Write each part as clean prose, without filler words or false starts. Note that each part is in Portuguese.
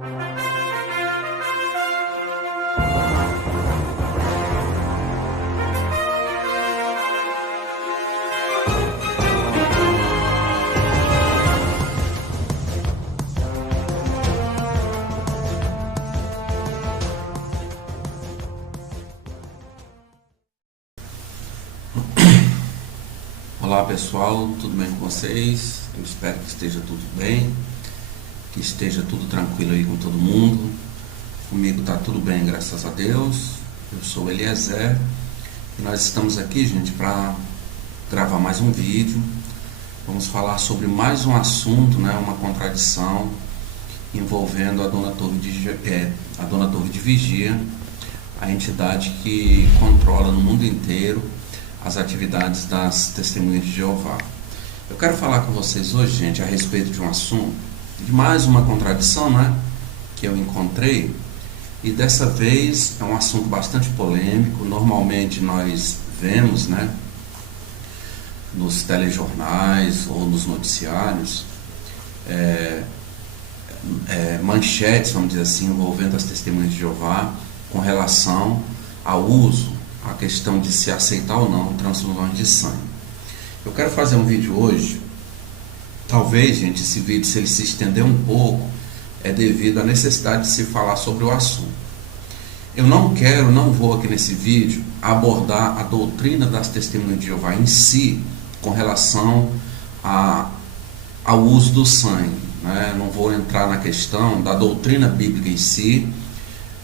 Olá pessoal, tudo bem com vocês? Eu espero que esteja tudo bem, que esteja tudo tranquilo aí com todo mundo. Comigo está tudo bem, graças a Deus. Eu sou Eliezer e nós estamos aqui, gente, para gravar mais um vídeo. Vamos falar sobre mais um assunto, né, uma contradição envolvendo a Dona Torre de Vigia, a entidade que controla no mundo inteiro as atividades das Testemunhas de Jeová. Eu quero falar com vocês hoje, gente, a respeito de um assunto, de mais uma contradição, né, que eu encontrei, e dessa vez é um assunto bastante polêmico. Normalmente nós vemos, né, nos telejornais ou nos noticiários, manchetes, vamos dizer assim, envolvendo as Testemunhas de Jeová com relação ao uso, a questão de se aceitar ou não transfusões de sangue. Eu quero fazer um vídeo hoje. Talvez, gente, esse vídeo, se ele se estender um pouco, é devido à necessidade de se falar sobre o assunto. Eu não vou aqui nesse vídeo abordar a doutrina das Testemunhas de Jeová em si, com relação ao uso do sangue, né? Não vou entrar na questão da doutrina bíblica em si,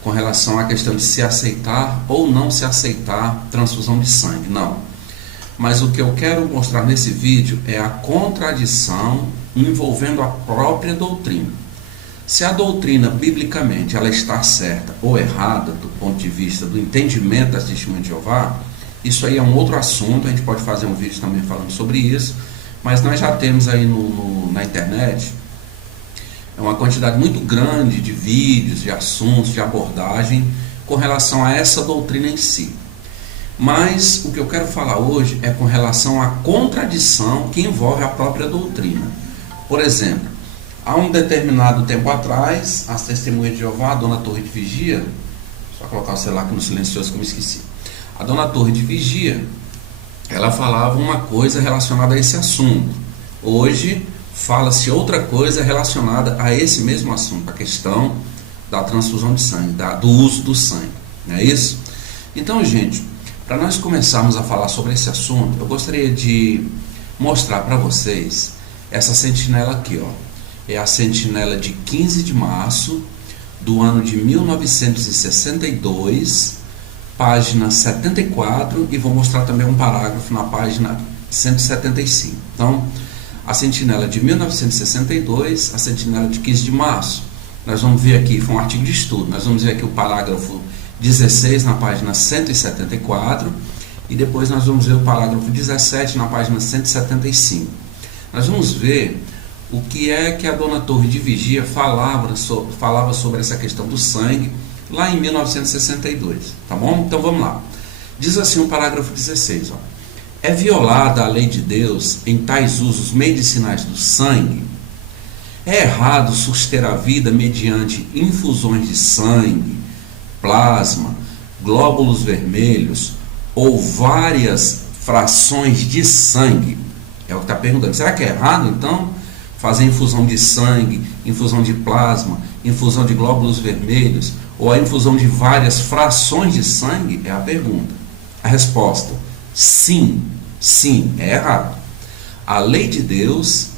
com relação à questão de se aceitar ou não se aceitar transfusão de sangue, não. Mas o que eu quero mostrar nesse vídeo é a contradição envolvendo a própria doutrina. Se a doutrina, biblicamente, ela está certa ou errada do ponto de vista do entendimento das Testemunhas de Jeová, isso aí é um outro assunto, a gente pode fazer um vídeo também falando sobre isso, mas nós já temos aí na internet uma quantidade muito grande de vídeos, de assuntos, de abordagem com relação a essa doutrina em si. Mas o que eu quero falar hoje é com relação à contradição que envolve a própria doutrina. Por exemplo, há um determinado tempo atrás, as Testemunhas de Jeová, a Dona Torre de Vigia, só colocar o celular aqui no silencioso que eu me esqueci. A Dona Torre de Vigia, ela falava uma coisa relacionada a esse assunto. Hoje fala-se outra coisa relacionada a esse mesmo assunto, a questão da transfusão de sangue, do uso do sangue, não é isso? Então, gente, para nós começarmos a falar sobre esse assunto, eu gostaria de mostrar para vocês essa sentinela aqui, ó. É a sentinela de 15 de março do ano de 1962, página 74, e vou mostrar também um parágrafo na página 175. Então, a sentinela de 1962, a sentinela de 15 de março. Nós vamos ver aqui, foi um artigo de estudo, nós vamos ver aqui o parágrafo 16 na página 174 e depois nós vamos ver o parágrafo 17 na página 175. Nós vamos ver o que é que a Dona Torre de Vigia falava sobre essa questão do sangue lá em 1962, tá bom? Então vamos lá. Diz assim o parágrafo 16, ó. É violada a lei de Deus em tais usos medicinais do sangue? É errado suster a vida mediante infusões de sangue, plasma, glóbulos vermelhos ou várias frações de sangue? É o que está perguntando. Será que é errado, então, fazer infusão de sangue, infusão de plasma, infusão de glóbulos vermelhos ou a infusão de várias frações de sangue? É a pergunta. A resposta: sim, é errado. A lei de Deus,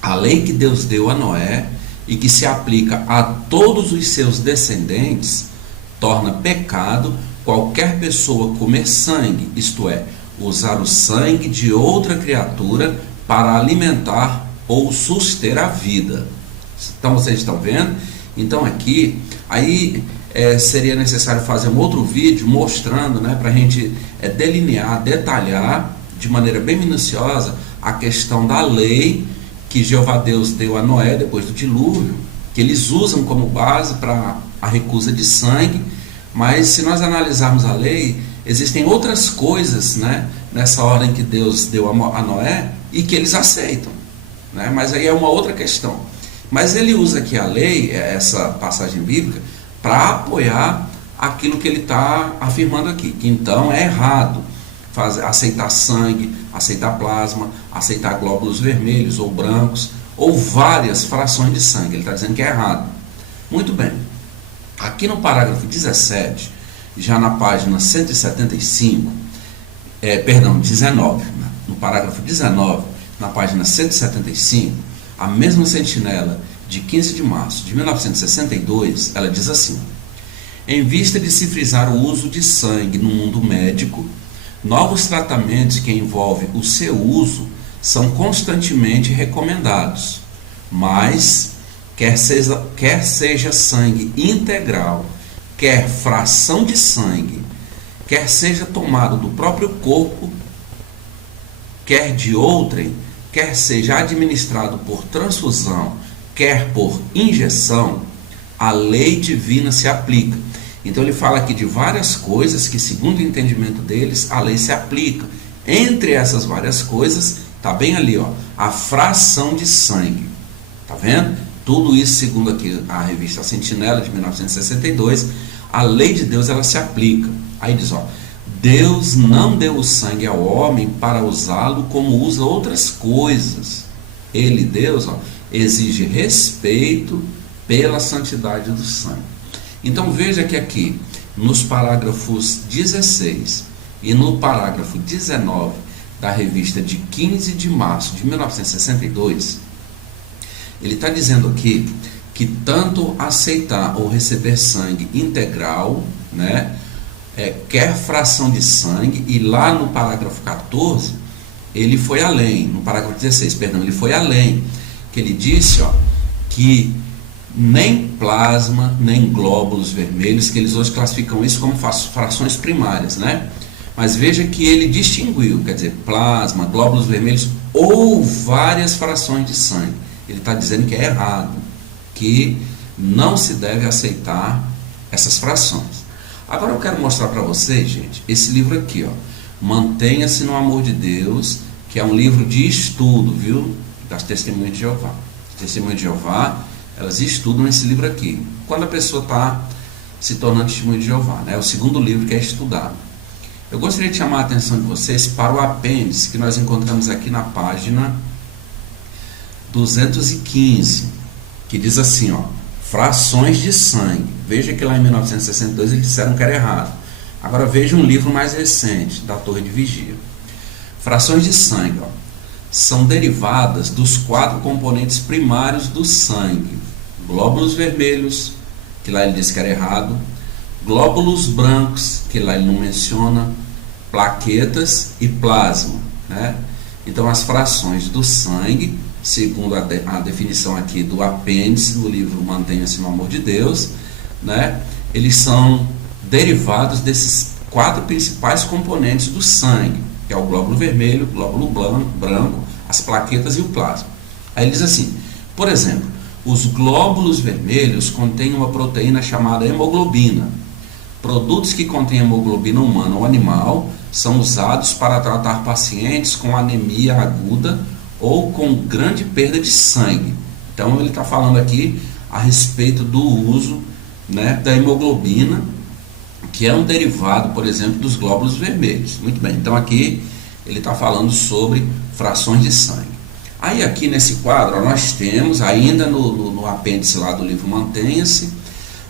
a lei que Deus deu a Noé e que se aplica a todos os seus descendentes, torna pecado qualquer pessoa comer sangue, isto é, usar o sangue de outra criatura para alimentar ou suster a vida. Então vocês estão vendo? Então aqui, aí seria necessário fazer um outro vídeo mostrando, né, para a gente delinear, detalhar de maneira bem minuciosa a questão da lei que Jeová Deus deu a Noé depois do dilúvio, que eles usam como base para a recusa de sangue. Mas se nós analisarmos a lei, existem outras coisas, né, nessa ordem que Deus deu a Noé e que eles aceitam, né? Mas aí é uma outra questão. Mas ele usa aqui a lei, essa passagem bíblica, para apoiar aquilo que ele está afirmando aqui, que então é errado aceitar sangue, aceitar plasma, aceitar glóbulos vermelhos ou brancos, ou várias frações de sangue. Ele está dizendo que é errado. Muito bem. Aqui no parágrafo 17, já na página 175, 19, no parágrafo 19, na página 175, a mesma sentinela de 15 de março de 1962, ela diz assim: em vista de se frisar o uso de sangue no mundo médico, novos tratamentos que envolvem o seu uso são constantemente recomendados, mas quer seja sangue integral, quer fração de sangue, quer seja tomado do próprio corpo, quer de outrem, quer seja administrado por transfusão, quer por injeção, a lei divina se aplica. Então ele fala aqui de várias coisas que, segundo o entendimento deles, a lei se aplica. Entre essas várias coisas, está bem ali, ó, a fração de sangue. Está vendo? Tudo isso, segundo aqui a revista Sentinela de 1962, a lei de Deus ela se aplica. Aí diz, ó, Deus não deu o sangue ao homem para usá-lo como usa outras coisas. Ele, Deus, ó, exige respeito pela santidade do sangue. Então veja que aqui, nos parágrafos 16 e no parágrafo 19 da revista de 15 de março de 1962, ele está dizendo aqui que tanto aceitar ou receber sangue integral, né, quer fração de sangue, e lá no parágrafo 14, ele foi além, no parágrafo 16, perdão, ele foi além, que ele disse, ó, que nem plasma, nem glóbulos vermelhos, que eles hoje classificam isso como frações primárias, né? Mas veja que ele distinguiu, quer dizer, plasma, glóbulos vermelhos ou várias frações de sangue. Ele está dizendo que é errado, que não se deve aceitar essas frações. Agora eu quero mostrar para vocês, gente, esse livro aqui, ó, Mantenha-se no Amor de Deus, que é um livro de estudo, viu? Das Testemunhas de Jeová. As Testemunhas de Jeová, elas estudam esse livro aqui, quando a pessoa está se tornando testemunha de Jeová, né? É o segundo livro que é estudado. Eu gostaria de chamar a atenção de vocês para o apêndice que nós encontramos aqui na página 215, que diz assim, ó, frações de sangue. Veja que lá em 1962 eles disseram que era errado. Agora veja um livro mais recente, da Torre de Vigia. Frações de sangue, ó, são derivadas dos 4 componentes primários do sangue: glóbulos vermelhos, que lá ele diz que era errado, glóbulos brancos, que lá ele não menciona, plaquetas e plasma, né? Então as frações do sangue, segundo a definição aqui do apêndice do livro Mantenha-se no Amor de Deus, né, eles são derivados desses 4 principais componentes do sangue, que é o glóbulo vermelho, o glóbulo branco, as plaquetas e o plasma. Aí ele diz assim, por exemplo, os glóbulos vermelhos contêm uma proteína chamada hemoglobina. Produtos que contêm hemoglobina humana ou animal são usados para tratar pacientes com anemia aguda ou com grande perda de sangue. Então ele está falando aqui a respeito do uso, né, da hemoglobina, que é um derivado, por exemplo, dos glóbulos vermelhos. Muito bem, então aqui ele está falando sobre frações de sangue. Aí aqui nesse quadro nós temos, ainda no apêndice lá do livro Mantenha-se,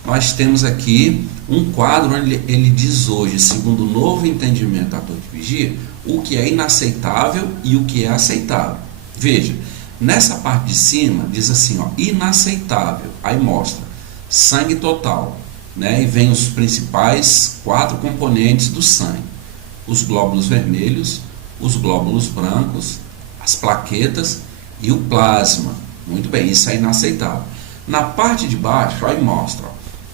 nós temos aqui um quadro onde ele diz hoje, segundo o novo entendimento da Torre de Vigia, o que é inaceitável e o que é aceitável. Veja, nessa parte de cima diz assim, ó, inaceitável, aí mostra sangue total, né? E vem os principais 4 componentes do sangue: os glóbulos vermelhos, os glóbulos brancos, as plaquetas e o plasma. Muito bem, isso é inaceitável. Na parte de baixo, aí mostra, ó,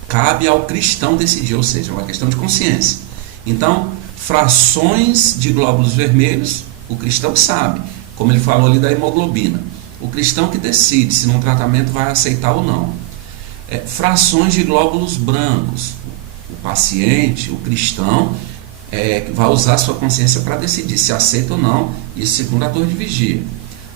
cabe ao cristão decidir, ou seja, é uma questão de consciência. Então, frações de glóbulos vermelhos, o cristão que sabe, como ele falou ali da hemoglobina, o cristão que decide se num tratamento vai aceitar ou não. Frações de glóbulos brancos, o paciente, o cristão, vai usar a sua consciência para decidir se aceita ou não, isso segundo a Torre de Vigia.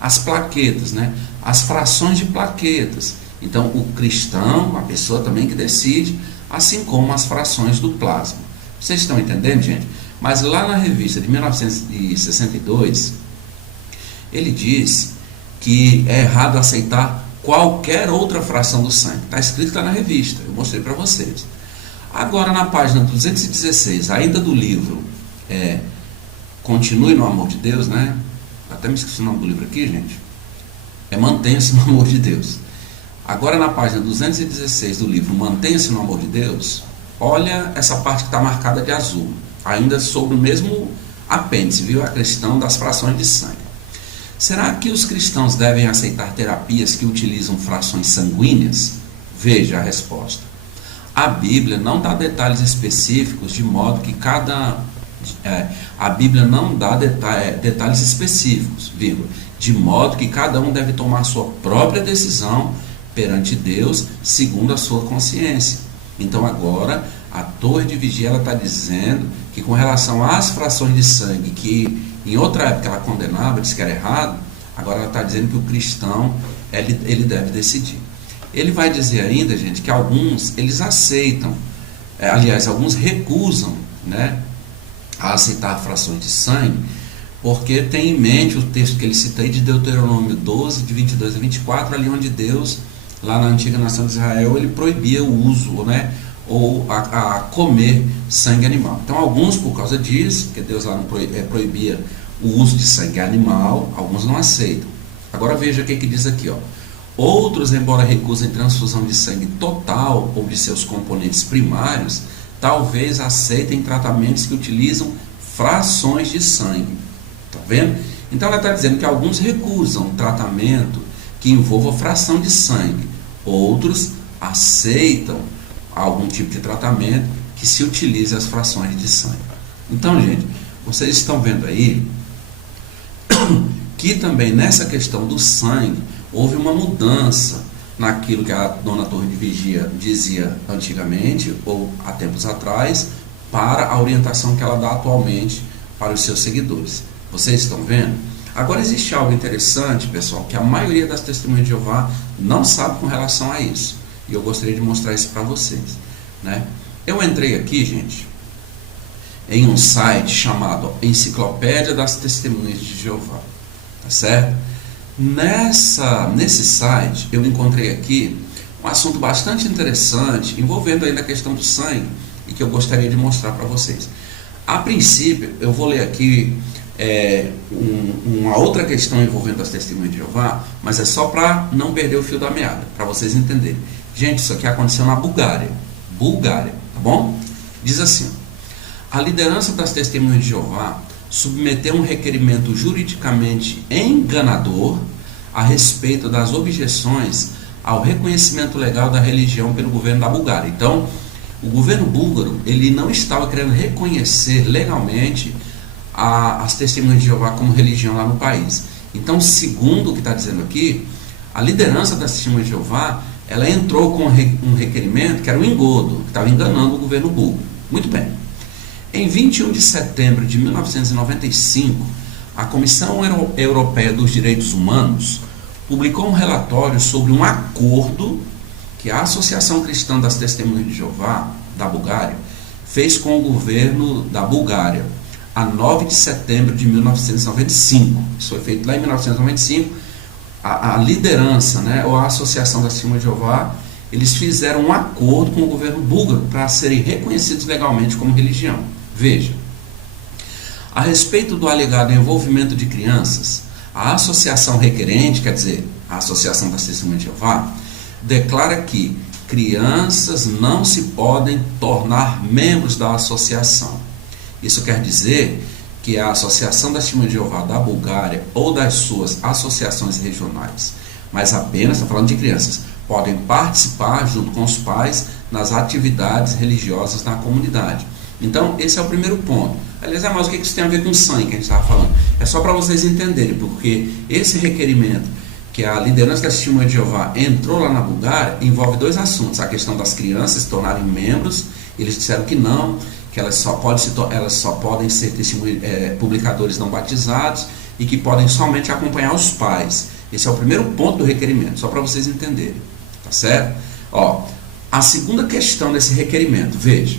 As plaquetas, né? As frações de plaquetas, Então, o cristão, a pessoa também que decide, assim como as frações do plasma. Vocês estão entendendo, gente? Mas lá na revista de 1962, ele diz que é errado aceitar qualquer outra fração do sangue. Está escrito lá na revista, eu mostrei para vocês. Agora, na página 216, ainda do livro Continue no Amor de Deus, né? Até me esqueci o nome do livro aqui, gente. Mantenha-se no Amor de Deus. Agora, na página 216 do livro Mantenha-se no Amor de Deus, olha essa parte que está marcada de azul, ainda sobre o mesmo apêndice, viu? A questão das frações de sangue. Será que os cristãos devem aceitar terapias que utilizam frações sanguíneas? Veja a resposta. A Bíblia não dá detalhes específicos, de modo que a Bíblia não dá detalhes específicos, vírgula, de modo que cada um deve tomar a sua própria decisão perante Deus, segundo a sua consciência. Então agora, a Torre de Vigia está dizendo que com relação às frações de sangue, que em outra época ela condenava, disse que era errado, agora ela está dizendo que o cristão, ele deve decidir. Ele vai dizer ainda, gente, que alguns, eles aceitam, aliás, alguns recusam, né, a aceitar frações de sangue, porque tem em mente o texto que ele cita aí de Deuteronômio 12, de 22 a 24, ali onde Deus, lá na antiga nação de Israel, ele proibia o uso, né, ou a comer sangue animal. Então alguns, por causa disso, que Deus lá não proibia o uso de sangue animal, alguns não aceitam. Agora veja o que diz aqui, ó. Outros, embora recusem transfusão de sangue total ou de seus componentes primários, talvez aceitem tratamentos que utilizam frações de sangue. Tá vendo? Então ela está dizendo que alguns recusam tratamento que envolva fração de sangue. Outros aceitam algum tipo de tratamento que se utilize as frações de sangue. Então, gente, vocês estão vendo aí que também nessa questão do sangue houve uma mudança naquilo que a dona Torre de Vigia dizia antigamente, ou há tempos atrás, para a orientação que ela dá atualmente para os seus seguidores. Vocês estão vendo? Agora existe algo interessante, pessoal, que a maioria das testemunhas de Jeová não sabe com relação a isso. E eu gostaria de mostrar isso para vocês, né? Eu entrei aqui, gente, em um site chamado Enciclopédia das Testemunhas de Jeová, tá certo? Nesse site eu encontrei aqui um assunto bastante interessante envolvendo ainda a questão do sangue e que eu gostaria de mostrar para vocês. A princípio eu vou ler aqui uma outra questão envolvendo as testemunhas de Jeová, mas é só para não perder o fio da meada, para vocês entenderem. Gente, isso aqui aconteceu na Bulgária, tá bom? Diz assim: a liderança das testemunhas de Jeová submeteu um requerimento juridicamente enganador a respeito das objeções ao reconhecimento legal da religião pelo governo da Bulgária. Então, o governo búlgaro, ele não estava querendo reconhecer legalmente as testemunhas de Jeová como religião lá no país. Então, segundo o que está dizendo aqui, a liderança das testemunhas de Jeová, ela entrou com um requerimento que era um engodo, que estava enganando o governo búlgaro. Muito bem. Em 21 de setembro de 1995, a Comissão Europeia dos Direitos Humanos publicou um relatório sobre um acordo que a Associação Cristã das Testemunhas de Jeová, da Bulgária, fez com o governo da Bulgária, a 9 de setembro de 1995. Isso foi feito lá em 1995. A liderança, né, ou a Associação das Testemunhas de Jeová, eles fizeram um acordo com o governo búlgaro para serem reconhecidos legalmente como religião. Veja, a respeito do alegado envolvimento de crianças, a associação requerente, quer dizer, a Associação das Testemunhas de Jeová, declara que crianças não se podem tornar membros da associação. Isso quer dizer que a Associação das Testemunhas de Jeová da Bulgária ou das suas associações regionais, mas apenas, está falando de crianças, podem participar junto com os pais nas atividades religiosas na comunidade. Então, esse é o primeiro ponto. Aliás, mas o que isso tem a ver com sangue que a gente estava falando? É só para vocês entenderem, porque esse requerimento que a liderança da Testemunha de Jeová entrou lá na Bulgária envolve dois assuntos: a questão das crianças se tornarem membros. Eles disseram que não, que elas só podem ser publicadores não batizados e que podem somente acompanhar os pais. Esse é o primeiro ponto do requerimento, só para vocês entenderem, tá certo? Ó, a segunda questão desse requerimento, veja,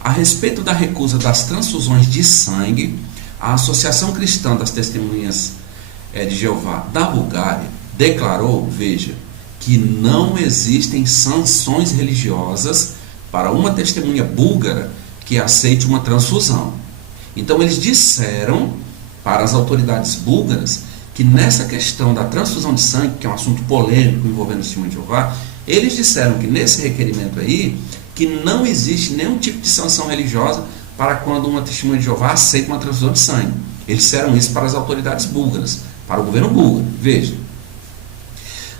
a respeito da recusa das transfusões de sangue, a Associação Cristã das Testemunhas de Jeová da Bulgária declarou, veja, que não existem sanções religiosas para uma testemunha búlgara que aceite uma transfusão. Então eles disseram para as autoridades búlgaras que nessa questão da transfusão de sangue, que é um assunto polêmico envolvendo o testemunho de Jeová, eles disseram que nesse requerimento aí, que não existe nenhum tipo de sanção religiosa para quando uma testemunha de Jeová aceita uma transfusão de sangue. Eles disseram isso para as autoridades búlgaras, para o governo búlgaro. Veja,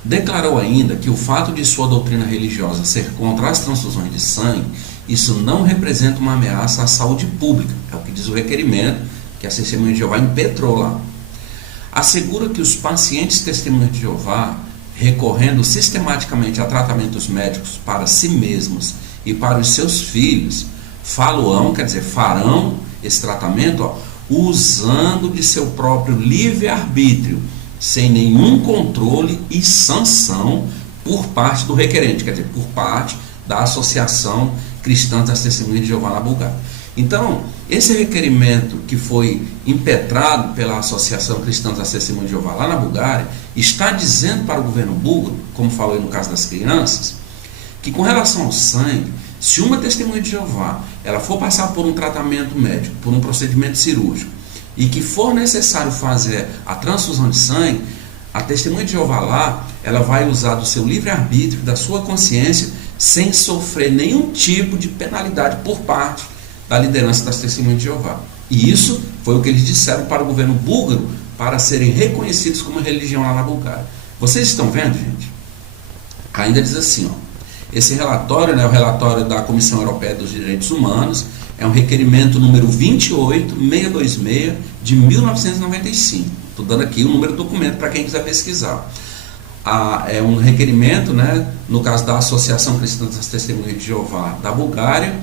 declarou ainda que o fato de sua doutrina religiosa ser contra as transfusões de sangue, isso não representa uma ameaça à saúde pública, é o que diz o requerimento que a testemunha de Jeová impetrou lá. Assegura que os pacientes testemunhas de Jeová, recorrendo sistematicamente a tratamentos médicos para si mesmos e para os seus filhos, farão esse tratamento, usando de seu próprio livre-arbítrio, sem nenhum controle e sanção por parte do requerente, quer dizer, por parte da Associação Cristã das Testemunhas de Jeová na Bulgária. Então, esse requerimento que foi impetrado pela Associação Cristã das Testemunhas de Jeová lá na Bulgária, está dizendo para o governo búlgaro, como falei no caso das crianças, que com relação ao sangue, se uma testemunha de Jeová ela for passar por um tratamento médico, por um procedimento cirúrgico, e que for necessário fazer a transfusão de sangue, a testemunha de Jeová lá, ela vai usar do seu livre-arbítrio, da sua consciência, sem sofrer nenhum tipo de penalidade por parte da liderança das testemunhas de Jeová. E isso foi o que eles disseram para o governo búlgaro, para serem reconhecidos como religião lá na Bulgária. Vocês estão vendo, gente? Ainda diz assim, ó, esse relatório, né, o relatório da Comissão Europeia dos Direitos Humanos, é um requerimento número 28626 de 1995. Estou dando aqui o número do documento para quem quiser pesquisar. É um requerimento, né, no caso da Associação Cristã das Testemunhas de Jeová da Bulgária,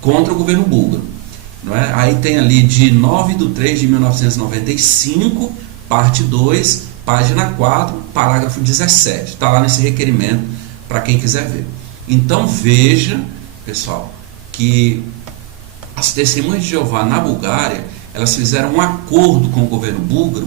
contra o governo búlgaro. Não é? Aí tem ali de 9/3/1995, parte 2, página 4, parágrafo 17. Está lá nesse requerimento para quem quiser ver. Então veja, pessoal, que as testemunhas de Jeová na Bulgária, elas fizeram um acordo com o governo búlgaro,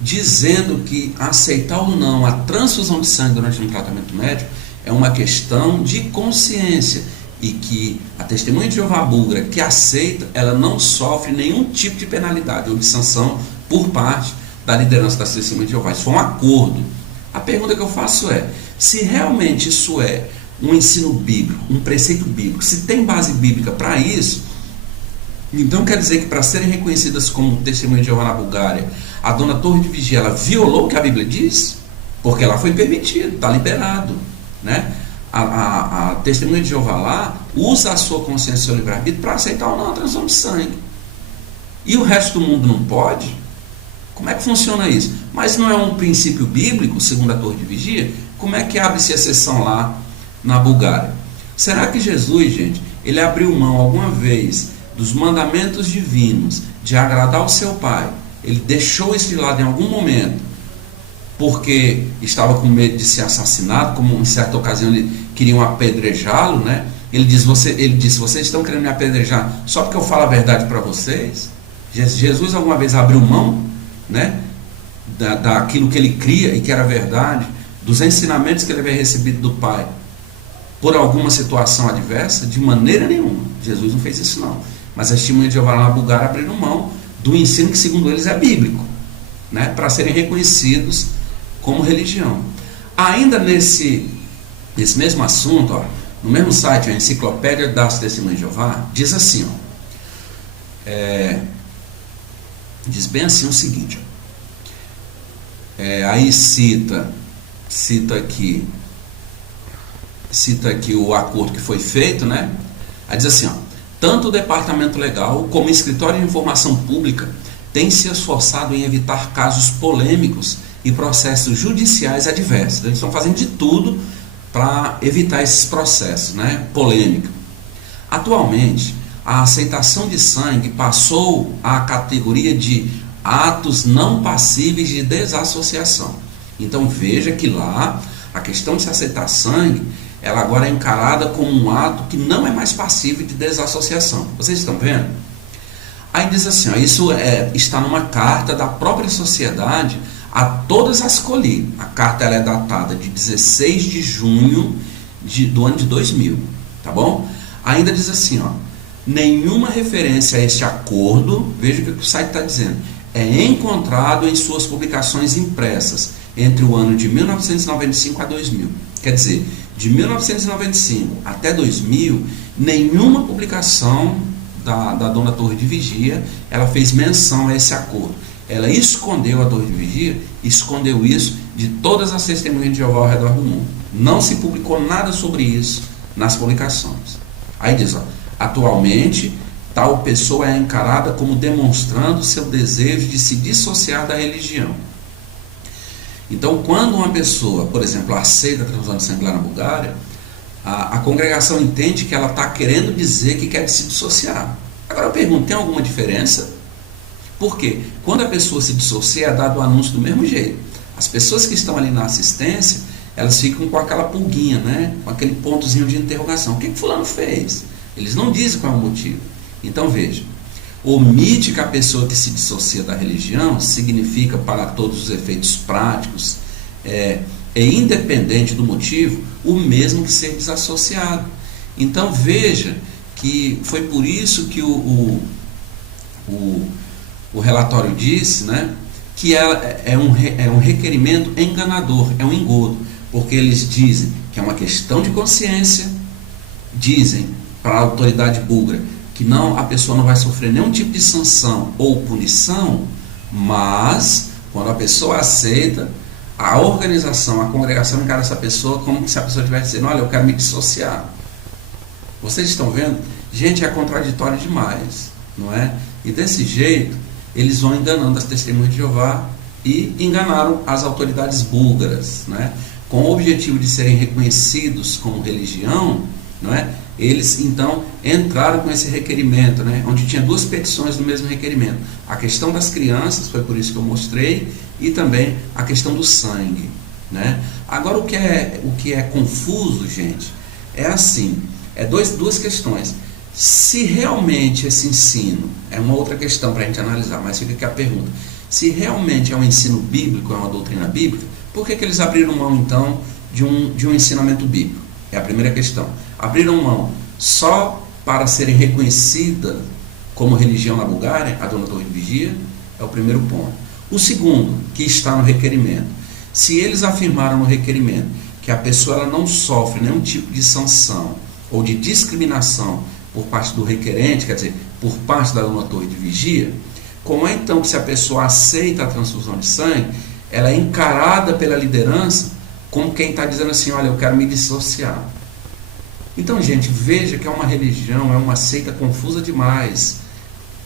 dizendo que aceitar ou não a transfusão de sangue durante um tratamento médico é uma questão de consciência, e que a testemunha de Jeová búlgara que aceita, ela não sofre nenhum tipo de penalidade ou de sanção por parte da liderança das testemunhas de Jeová. Isso foi um acordo. A pergunta que eu faço é, se realmente isso é um ensino bíblico, um preceito bíblico, se tem base bíblica para isso, então quer dizer que para serem reconhecidas como testemunha de Jeová na Bulgária, a dona Torre de Vigia, ela violou o que a Bíblia diz? Porque lá foi permitido, está liberado, né? A testemunha de Jeová lá usa a sua consciência e seu livre-arbítrio para aceitar ou não a transfusão de sangue. E o resto do mundo não pode? Como é que funciona isso? Mas não é um princípio bíblico, segundo a Torre de Vigia? Como é que abre-se exceção lá na Bulgária? Será que Jesus, gente, ele abriu mão alguma vez dos mandamentos divinos, de agradar ao seu Pai? Ele deixou isso de lado em algum momento, porque estava com medo de ser assassinado, como em certa ocasião queriam apedrejá-lo, né? Ele disse, vocês estão querendo me apedrejar só porque eu falo a verdade para vocês? Jesus alguma vez abriu mão, né, daquilo que ele cria e que era verdade, dos ensinamentos que ele havia recebido do Pai, por alguma situação adversa? De maneira nenhuma. Jesus não fez isso não. Mas as testemunhas de Jeová na Bulgária abriram mão do ensino que segundo eles é bíblico, né, para serem reconhecidos como religião. Ainda nesse mesmo assunto, ó, no mesmo site, a Enciclopédia das Testemunhas de Jeová, diz assim, ó, diz bem assim o seguinte, ó, aí cita aqui o acordo que foi feito, né? Aí diz assim, ó, tanto o Departamento Legal como o Escritório de Informação Pública têm se esforçado em evitar casos polêmicos e processos judiciais adversos. Eles estão fazendo de tudo para evitar esses processos, né, polêmica. Atualmente, a aceitação de sangue passou à categoria de atos não passíveis de desassociação. Então veja que lá A questão de se aceitar sangue, ela agora é encarada como um ato que não é mais passível de desassociação. Vocês estão vendo? Aí diz assim, ó, isso está numa carta da própria sociedade a todas as COLI. A carta ela é datada de 16 de junho do ano de 2000, tá bom? Ainda diz assim, ó, nenhuma referência a este acordo, veja o que o site está dizendo, é encontrado em suas publicações impressas entre o ano de 1995 a 2000. Quer dizer, de 1995 até 2000, nenhuma publicação da dona Torre de Vigia, ela fez menção a esse acordo. Ela escondeu a Torre de Vigia, escondeu isso de todas as testemunhas de Jeová ao redor do mundo. Não se publicou nada sobre isso nas publicações. Aí diz, ó, atualmente, tal pessoa é encarada como demonstrando seu desejo de se dissociar da religião. Então, quando uma pessoa, por exemplo, aceita a transfusão de sangue lá na Bulgária, a congregação entende que ela está querendo dizer que quer se dissociar. Agora eu pergunto, tem alguma diferença? Por quê? Quando a pessoa se dissocia, é dado o anúncio do mesmo jeito. As pessoas que estão ali na assistência, elas ficam com aquela pulguinha, né? Com aquele pontozinho de interrogação. O que fulano fez? Eles não dizem qual é o motivo. Então veja, omite que a pessoa que se dissocia da religião significa, para todos os efeitos práticos, independente do motivo, o mesmo que ser desassociado. Então veja que foi por isso que o relatório disse, né, que é um requerimento enganador, é um engodo, porque eles dizem que é uma questão de consciência, dizem para a autoridade búlgara que a pessoa não vai sofrer nenhum tipo de sanção ou punição, mas quando a pessoa aceita, a organização, a congregação encara essa pessoa como se a pessoa estivesse dizendo, olha, eu quero me dissociar. Vocês estão vendo? Gente, é contraditório demais, não é? E desse jeito, eles vão enganando as testemunhas de Jeová e enganaram as autoridades búlgaras, né? Com o objetivo de serem reconhecidos como religião, não é? Eles então entraram com esse requerimento, né? Onde tinha duas petições do mesmo requerimento. A questão das crianças, foi por isso que eu mostrei, e também a questão do sangue, né? Agora o que é confuso, gente, é assim, duas questões. Se realmente esse ensino, é uma outra questão para a gente analisar, mas fica aqui a pergunta, se realmente é um ensino bíblico, é uma doutrina bíblica, por que eles abriram mão então de um ensinamento bíblico? É a primeira questão. Abriram mão só para serem reconhecidas como religião na Bulgária, a dona Torre de Vigia, é o primeiro ponto. O segundo, que está no requerimento, se eles afirmaram no requerimento que a pessoa ela não sofre nenhum tipo de sanção ou de discriminação por parte do requerente, quer dizer, por parte da dona Torre de Vigia, como é então que se a pessoa aceita a transfusão de sangue, ela é encarada pela liderança como quem está dizendo assim, olha, eu quero me dissociar. Então, gente, veja que é uma religião, é uma seita confusa demais,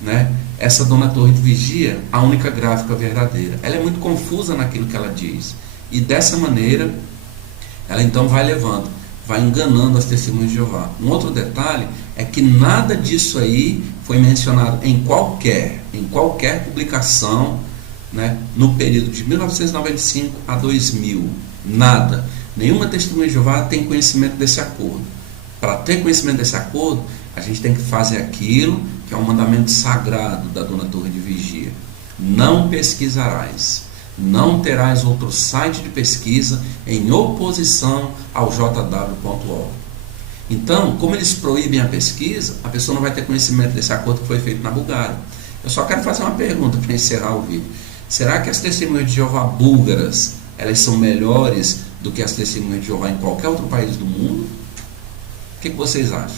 né? Essa dona Torre de Vigia, a única gráfica verdadeira, ela é muito confusa naquilo que ela diz, e dessa maneira ela então vai levando, vai enganando as testemunhas de Jeová. Um outro detalhe é que nada disso aí foi mencionado em qualquer publicação, né, no período de 1995 a 2000. Nada. Nenhuma testemunha de Jeová tem conhecimento desse acordo. Para ter conhecimento desse acordo, a gente tem que fazer aquilo que é um mandamento sagrado da dona Torre de Vigia. Não pesquisarás. Não terás outro site de pesquisa em oposição ao jw.org. Então, como eles proíbem a pesquisa, a pessoa não vai ter conhecimento desse acordo que foi feito na Bulgária. Eu só quero fazer uma pergunta para encerrar o vídeo. Será que as testemunhas de Jeová búlgaras, elas são melhores do que as testemunhas de Jeová em qualquer outro país do mundo? O que vocês acham?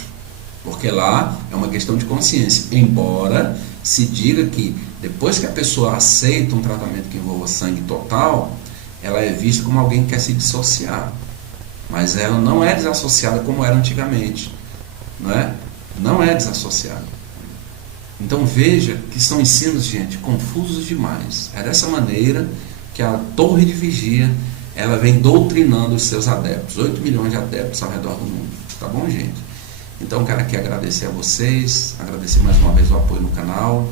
Porque lá é uma questão de consciência, embora se diga que depois que a pessoa aceita um tratamento que envolva sangue total, ela é vista como alguém que quer se dissociar, mas ela não é desassociada como era antigamente, não é? Não é desassociada. Então veja que são ensinos, gente, confusos demais. É dessa maneira que a Torre de Vigia, ela vem doutrinando os seus adeptos, 8 milhões de adeptos ao redor do mundo, tá bom, gente? Então quero aqui agradecer a vocês, agradecer mais uma vez o apoio no canal,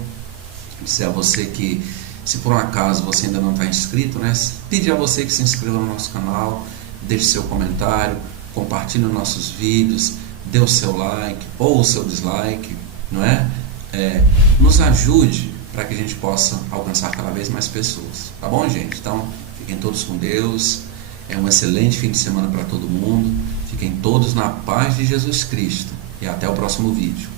dizer a você que, se por um acaso você ainda não está inscrito, né, pedir a você que se inscreva no nosso canal, deixe seu comentário, compartilhe os nossos vídeos, dê o seu like ou o seu dislike, não é? Nos ajude para que a gente possa alcançar cada vez mais pessoas, tá bom, gente? Então, fiquem todos com Deus, um excelente fim de semana para todo mundo, fiquem todos na paz de Jesus Cristo e até o próximo vídeo.